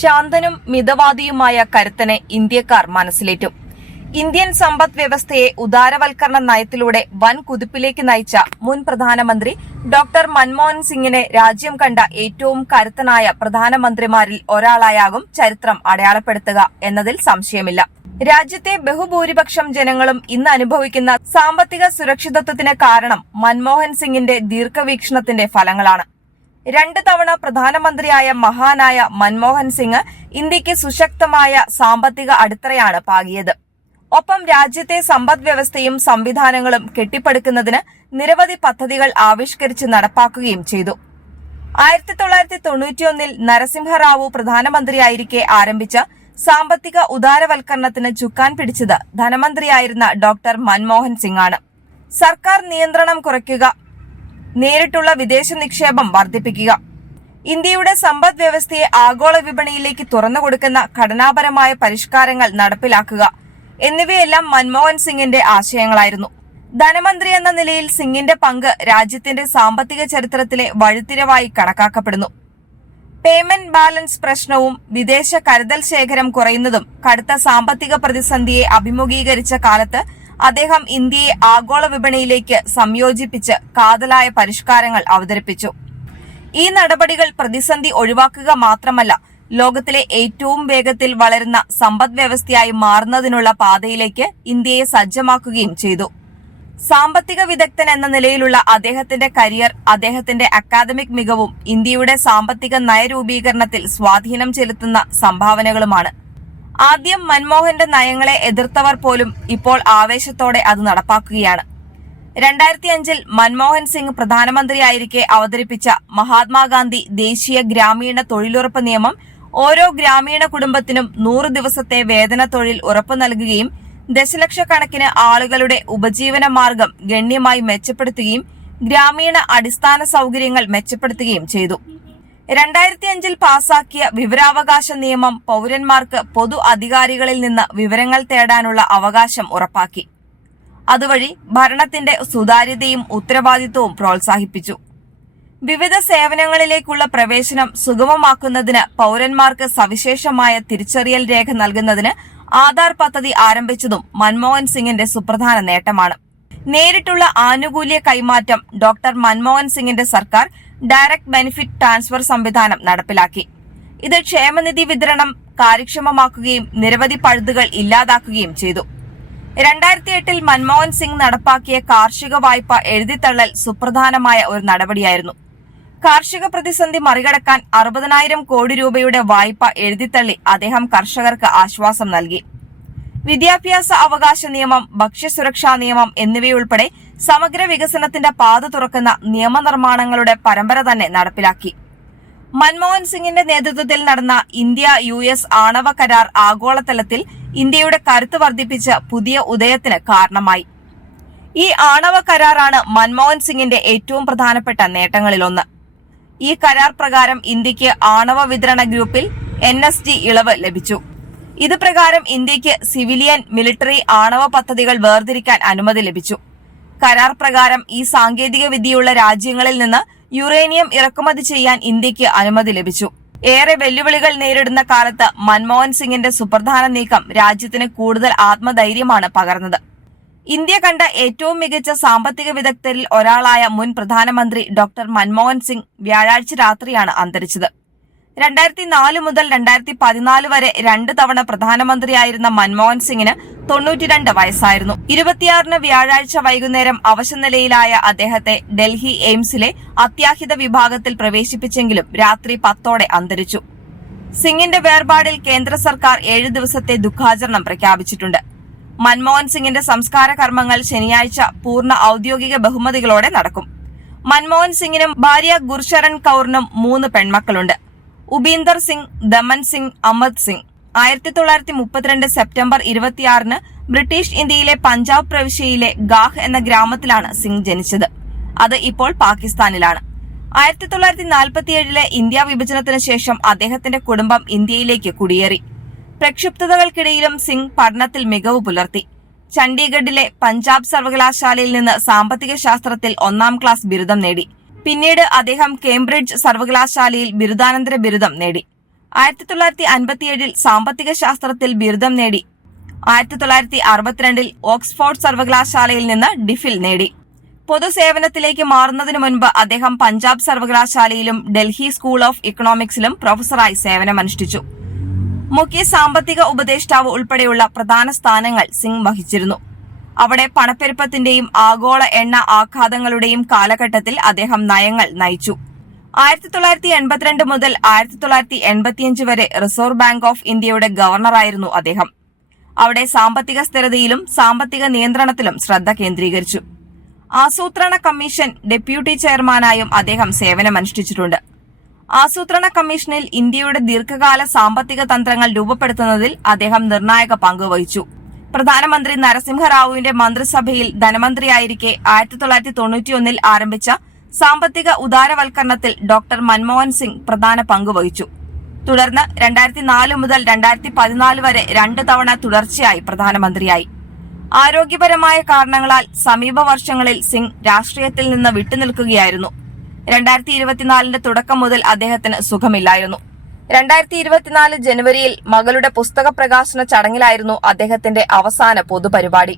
ശാന്തനും മിതവാദിയുമായ കരുത്തനെ ഇന്ത്യക്കാർ മനസ്സിലേറ്റും. ഇന്ത്യൻ സമ്പദ് വ്യവസ്ഥയെ ഉദാരവൽക്കരണ നയത്തിലൂടെ വൻ കുതിപ്പിലേക്ക് നയിച്ച മുൻ പ്രധാനമന്ത്രി ഡോക്ടർ മൻമോഹൻ സിംഗിനെ രാജ്യം കണ്ട ഏറ്റവും കരുത്തനായ പ്രധാനമന്ത്രിമാരിൽ ഒരാളായാകും ചരിത്രം അടയാളപ്പെടുത്തുക എന്നതിൽ സംശയമില്ല. രാജ്യത്തെ ബഹുഭൂരിപക്ഷം ജനങ്ങളും ഇന്ന് അനുഭവിക്കുന്ന സാമ്പത്തിക സുരക്ഷിതത്വത്തിന് കാരണം മൻമോഹൻ സിംഗിന്റെ ദീർഘവീക്ഷണത്തിന്റെ ഫലങ്ങളാണ്. രണ്ട് തവണ പ്രധാനമന്ത്രിയായ മഹാനായ മൻമോഹൻ സിംഗ് ഇന്ത്യയ്ക്ക് സുശക്തമായ സാമ്പത്തിക അടിത്തറയാണ് പാകിയത്. ഒപ്പം രാജ്യത്തെ സമ്പദ് വ്യവസ്ഥയും സംവിധാനങ്ങളും കെട്ടിപ്പടുക്കുന്നതിന് നിരവധി പദ്ധതികൾ ആവിഷ്കരിച്ച് നടപ്പാക്കുകയും ചെയ്തു. ആയിരത്തി തൊള്ളായിരത്തി തൊണ്ണൂറ്റിയൊന്നിൽ നരസിംഹറാവു പ്രധാനമന്ത്രിയായിരിക്കെ ആരംഭിച്ച സാമ്പത്തിക ഉദാരവൽക്കരണത്തിന് ചുക്കാൻ പിടിച്ചത് ധനമന്ത്രിയായിരുന്ന ഡോക്ടർ മൻമോഹൻ സിംഗ് ആണ് സർക്കാർ നിയന്ത്രണം കുറയ്ക്കുക നേരിട്ടുള്ള വിദേശ നിക്ഷേപം വർദ്ധിപ്പിക്കുക. ഇന്ത്യയുടെ സമ്പദ് വ്യവസ്ഥയെ ആഗോള വിപണിയിലേക്ക് തുറന്നുകൊടുക്കുന്ന ഘടനാപരമായ പരിഷ്കാരങ്ങൾ നടപ്പിലാക്കുക. എന്നിവയെല്ലാം മൻമോഹൻ സിംഗിന്റെ ആശയങ്ങളായിരുന്നു. ധനമന്ത്രി എന്ന നിലയിൽ സിംഗിന്റെ പങ്ക് രാജ്യത്തിന്റെ സാമ്പത്തിക ചരിത്രത്തിലെ വഴിത്തിരവായി കണക്കാക്കപ്പെടുന്നു. പേയ്മെന്റ് ബാലൻസ് പ്രശ്നവും വിദേശ കരുതൽ ശേഖരം കുറയുന്നതും കടുത്ത സാമ്പത്തിക പ്രതിസന്ധിയെ അഭിമുഖീകരിച്ച കാലത്ത് അദ്ദേഹം ഇന്ത്യയെ ആഗോള വിപണിയിലേക്ക് സംയോജിപ്പിച്ച് കാതലായ പരിഷ്കാരങ്ങൾ അവതരിപ്പിച്ചു. ഈ നടപടികൾ പ്രതിസന്ധി ഒഴിവാക്കുക മാത്രമല്ല ലോകത്തിലെ ഏറ്റവും വേഗത്തിൽ വളരുന്ന സമ്പദ് വ്യവസ്ഥയായി മാറുന്നതിനുള്ള പാതയിലേക്ക് ഇന്ത്യയെ സജ്ജമാക്കുകയും ചെയ്തു. സാമ്പത്തിക വിദഗ്ധൻ എന്ന നിലയിലുള്ള അദ്ദേഹത്തിന്റെ കരിയർ അദ്ദേഹത്തിന്റെ അക്കാദമിക് മികവും ഇന്ത്യയുടെ സാമ്പത്തിക നയരൂപീകരണത്തിൽ സ്വാധീനം ചെലുത്തുന്ന സംഭാവനകളുമാണ്. ആദ്യം മൻമോഹന്റെ നയങ്ങളെ എതിർത്തവർ പോലും ഇപ്പോൾ ആവേശത്തോടെ അത് നടപ്പാക്കുകയാണ്. രണ്ടായിരത്തി അഞ്ചിൽ മൻമോഹൻ സിംഗ് പ്രധാനമന്ത്രിയായിരിക്കെ അവതരിപ്പിച്ച മഹാത്മാഗാന്ധി ദേശീയ ഗ്രാമീണ തൊഴിലുറപ്പ് നിയമം ഓരോ ഗ്രാമീണ കുടുംബത്തിനും നൂറ് ദിവസത്തെ വേതന തൊഴിൽ ഉറപ്പു നൽകുകയും ദശലക്ഷക്കണക്കിന് ആളുകളുടെ ഉപജീവന മാർഗം ഗണ്യമായി മെച്ചപ്പെടുത്തുകയും ഗ്രാമീണ അടിസ്ഥാന സൗകര്യങ്ങൾ മെച്ചപ്പെടുത്തുകയും ചെയ്തു. രണ്ടായിരത്തി അഞ്ചിൽ പാസാക്കിയ വിവരാവകാശ നിയമം പൗരന്മാർക്ക് പൊതു അധികാരികളിൽ നിന്ന് വിവരങ്ങൾ തേടാനുള്ള അവകാശം ഉറപ്പാക്കി. അതുവഴി ഭരണത്തിന്റെ സുതാര്യതയും ഉത്തരവാദിത്വവും പ്രോത്സാഹിപ്പിച്ചു. വിവിധ സേവനങ്ങളിലേക്കുള്ള പ്രവേശനം സുഗമമാക്കുന്നതിന് പൗരന്മാർക്ക് സവിശേഷമായ തിരിച്ചറിയൽ രേഖ നൽകുന്നതിന് ആധാർ പദ്ധതി ആരംഭിച്ചതും മൻമോഹൻ സിംഗിന്റെ സുപ്രധാന നേട്ടമാണ്. നേരിട്ടുള്ള ആനുകൂല്യ കൈമാറ്റം ഡോക്ടർ മൻമോഹൻ സിംഗിന്റെ സർക്കാർ ഡയറക്ട് ബെനിഫിറ്റ് ട്രാൻസ്ഫർ സംവിധാനം നടപ്പിലാക്കി. ഇത് ക്ഷേമനിധി വിതരണം കാര്യക്ഷമമാക്കുകയും നിരവധി പഴുതുകൾ ഇല്ലാതാക്കുകയും ചെയ്തു. രണ്ടായിരത്തി എട്ടിൽ മൻമോഹൻ സിംഗ് നടപ്പാക്കിയ കാർഷിക വായ്പ എഴുതിത്തള്ളൽ സുപ്രധാനമായ ഒരു നടപടിയായിരുന്നു. കാർഷിക പ്രതിസന്ധി മറികടക്കാൻ അറുപതിനായിരം കോടി രൂപയുടെ വായ്പ എഴുതിത്തള്ളി അദ്ദേഹം കർഷകർക്ക് ആശ്വാസം നൽകി. വിദ്യാഭ്യാസ അവകാശ നിയമം ഭക്ഷ്യസുരക്ഷാ നിയമം എന്നിവയുൾപ്പെടെ സമഗ്ര വികസനത്തിന്റെ പാത തുറക്കുന്ന നിയമനിർമ്മാണങ്ങളുടെ പരമ്പര തന്നെ നടപ്പിലാക്കി. മൻമോഹൻ സിംഗിന്റെ നേതൃത്വത്തിൽ നടന്ന ഇന്ത്യ യു എസ് ആണവ കരാർ ആഗോളതലത്തിൽ ഇന്ത്യയുടെ കരുത്ത് വർദ്ധിപ്പിച്ച് പുതിയ ഉദയത്തിന് കാരണമായി. ഈ ആണവ കരാറാണ് മൻമോഹൻ സിംഗിന്റെ ഏറ്റവും പ്രധാനപ്പെട്ട നേട്ടങ്ങളിലൊന്ന്. ഈ കരാർ പ്രകാരം ഇന്ത്യയ്ക്ക് ആണവ വിതരണ ഗ്രൂപ്പിൽ എൻ എസ് ജി ഇളവ് ലഭിച്ചു. ഇത് പ്രകാരം ഇന്ത്യയ്ക്ക് സിവിലിയൻ മിലിറ്ററി ആണവ പദ്ധതികൾ വേർതിരിക്കാൻ അനുമതി ലഭിച്ചു. കരാർ പ്രകാരം ഈ സാങ്കേതിക വിദ്യയുള്ള രാജ്യങ്ങളിൽ നിന്ന് യുറേനിയം ഇറക്കുമതി ചെയ്യാൻ ഇന്ത്യയ്ക്ക് അനുമതി ലഭിച്ചു. ഏറെ വെല്ലുവിളികൾ നേരിടുന്ന കാലത്ത് മൻമോഹൻ സിംഗിന്റെ സുപ്രധാന നീക്കം രാജ്യത്തിന് കൂടുതൽ ആത്മധൈര്യമാണ് പകർന്നത്. ഇന്ത്യ കണ്ട ഏറ്റവും മികച്ച സാമ്പത്തിക വിദഗ്ധരിൽ ഒരാളായ മുൻ പ്രധാനമന്ത്രി ഡോക്ടർ മൻമോഹൻ സിംഗ് വ്യാഴാഴ്ച രാത്രിയാണ് അന്തരിച്ചത്. രണ്ടായിരത്തി നാല് മുതൽ രണ്ടായിരത്തി പതിനാല് വരെ രണ്ട് തവണ പ്രധാനമന്ത്രിയായിരുന്ന മൻമോഹൻ സിംഗിന് തൊണ്ണൂറ്റിരണ്ട് വയസ്സായിരുന്നു. ഇരുപത്തിയാറിന് വ്യാഴാഴ്ച വൈകുന്നേരം അവശനിലയിലായ അദ്ദേഹത്തെ ഡൽഹി എയിംസിലെ അത്യാഹിത വിഭാഗത്തിൽ പ്രവേശിപ്പിച്ചെങ്കിലും രാത്രി പത്തോടെ അന്തരിച്ചു. സിംഗിന്റെ വേർപാടിൽ കേന്ദ്ര സർക്കാർ ഏഴ് ദിവസത്തെ ദുഃഖാചരണം പ്രഖ്യാപിച്ചിട്ടുണ്ട്. മൻമോഹൻ സിംഗിന്റെ സംസ്കാര കർമ്മങ്ങൾ ശനിയാഴ്ച പൂർണ ഔദ്യോഗിക ബഹുമതികളോടെ നടക്കും. മൻമോഹൻ സിംഗിനും ഭാര്യ ഗുർശരൺ കൌറിനും മൂന്ന് പെൺമക്കളുണ്ട്. ഉപീന്ദർ സിംഗ് ദമൻ സിംഗ് അമത് സിംഗ്. ആയിരത്തി തൊള്ളായിരത്തി മുപ്പത്തിരണ്ട് സെപ്റ്റംബർ ഇരുപത്തിയാറിന് ബ്രിട്ടീഷ് ഇന്ത്യയിലെ പഞ്ചാബ് പ്രവിശ്യയിലെ ഗാഹ് എന്ന ഗ്രാമത്തിലാണ് സിംഗ് ജനിച്ചത്. അത് ഇപ്പോൾ പാകിസ്ഥാനിലാണ്. ആയിരത്തി തൊള്ളായിരത്തി നാൽപ്പത്തിയേഴിലെ ഇന്ത്യ വിഭജനത്തിന് ശേഷം അദ്ദേഹത്തിന്റെ കുടുംബം ഇന്ത്യയിലേക്ക് കുടിയേറി. പ്രക്ഷുബ്ധതകൾക്കിടയിലും സിംഗ് പഠനത്തിൽ മികവ് പുലർത്തി. ചണ്ഡീഗഡിലെ പഞ്ചാബ് സർവകലാശാലയിൽ നിന്ന് സാമ്പത്തിക ശാസ്ത്രത്തിൽ ഒന്നാം ക്ലാസ് ബിരുദം നേടി. പിന്നീട് അദ്ദേഹം കേംബ്രിഡ്ജ് സർവകലാശാലയിൽ ബിരുദാനന്തര ബിരുദം നേടി. ആയിരത്തി തൊള്ളായിരത്തി അൻപത്തിയേഴിൽ സാമ്പത്തിക ശാസ്ത്രത്തിൽ ബിരുദം നേടി. ആയിരത്തി തൊള്ളായിരത്തി അറുപത്തിരണ്ടിൽ ഓക്സ്ഫോർഡ് സർവകലാശാലയിൽ നിന്ന് ഡിഫിൽ നേടി. പൊതുസേവനത്തിലേക്ക് മാറുന്നതിനു മുൻപ് അദ്ദേഹം പഞ്ചാബ് സർവകലാശാലയിലും ഡൽഹി സ്കൂൾ ഓഫ് ഇക്കണോമിക്സിലും പ്രൊഫസറായി സേവനമനുഷ്ഠിച്ചു. മുഖ്യ സാമ്പത്തിക ഉപദേഷ്ടാവ് ഉൾപ്പെടെയുള്ള പ്രധാന സ്ഥാനങ്ങൾ സിംഗ് വഹിച്ചിരുന്നു. അവിടെ പണപ്പെരുപ്പത്തിന്റെയും ആഗോള എണ്ണ ആഘാതങ്ങളുടെയും കാലഘട്ടത്തിൽ അദ്ദേഹം നയങ്ങൾ നയിച്ചു. ആയിരത്തി തൊള്ളായിരത്തി എൺപത്തിരണ്ട് മുതൽ ആയിരത്തി തൊള്ളായിരത്തി എൺപത്തിയഞ്ച് വരെ റിസർവ് ബാങ്ക് ഓഫ് ഇന്ത്യയുടെ ഗവർണറായിരുന്നു അദ്ദേഹം. അവിടെ സാമ്പത്തിക സ്ഥിരതയിലും സാമ്പത്തിക നിയന്ത്രണത്തിലും ശ്രദ്ധ കേന്ദ്രീകരിച്ചു. ആസൂത്രണ കമ്മീഷൻ ഡെപ്യൂട്ടി ചെയർമാനായും അദ്ദേഹം സേവനമനുഷ്ഠിച്ചിട്ടുണ്ട്. ആസൂത്രണ കമ്മീഷനിൽ ഇന്ത്യയുടെ ദീർഘകാല സാമ്പത്തിക തന്ത്രങ്ങൾ രൂപപ്പെടുത്തുന്നതിൽ അദ്ദേഹം നിർണായക പങ്ക് വഹിച്ചു. പ്രധാനമന്ത്രി നരസിംഹറാവുവിന്റെ മന്ത്രിസഭയിൽ ധനമന്ത്രിയായിരിക്കെ ആയിരത്തി തൊള്ളായിരത്തി തൊണ്ണൂറ്റിയൊന്നിൽ ആരംഭിച്ച സാമ്പത്തിക ഉദാരവൽക്കരണത്തിൽ ഡോക്ടർ മൻമോഹൻ സിംഗ് പ്രധാന പങ്കുവഹിച്ചു തുടർന്ന് രണ്ടായിരത്തി നാല് മുതൽ രണ്ടായിരത്തി പതിനാല് വരെ രണ്ട് തവണ തുടർച്ചയായി പ്രധാനമന്ത്രിയായി. ആരോഗ്യപരമായ കാരണങ്ങളാൽ സമീപ വർഷങ്ങളിൽ സിംഗ് രാഷ്ട്രീയത്തിൽ നിന്ന് വിട്ടുനിൽക്കുകയായിരുന്നു. രണ്ടായിരത്തി ഇരുപത്തിനാലിന്റെ തുടക്കം മുതൽ അദ്ദേഹത്തിന് സുഖമില്ലായിരുന്നു. രണ്ടായിരത്തി ഇരുപത്തിനാല് ജനുവരിയിൽ മകളുടെ പുസ്തക പ്രകാശന ചടങ്ങിലായിരുന്നു അദ്ദേഹത്തിന്റെ അവസാന പൊതുപരിപാടി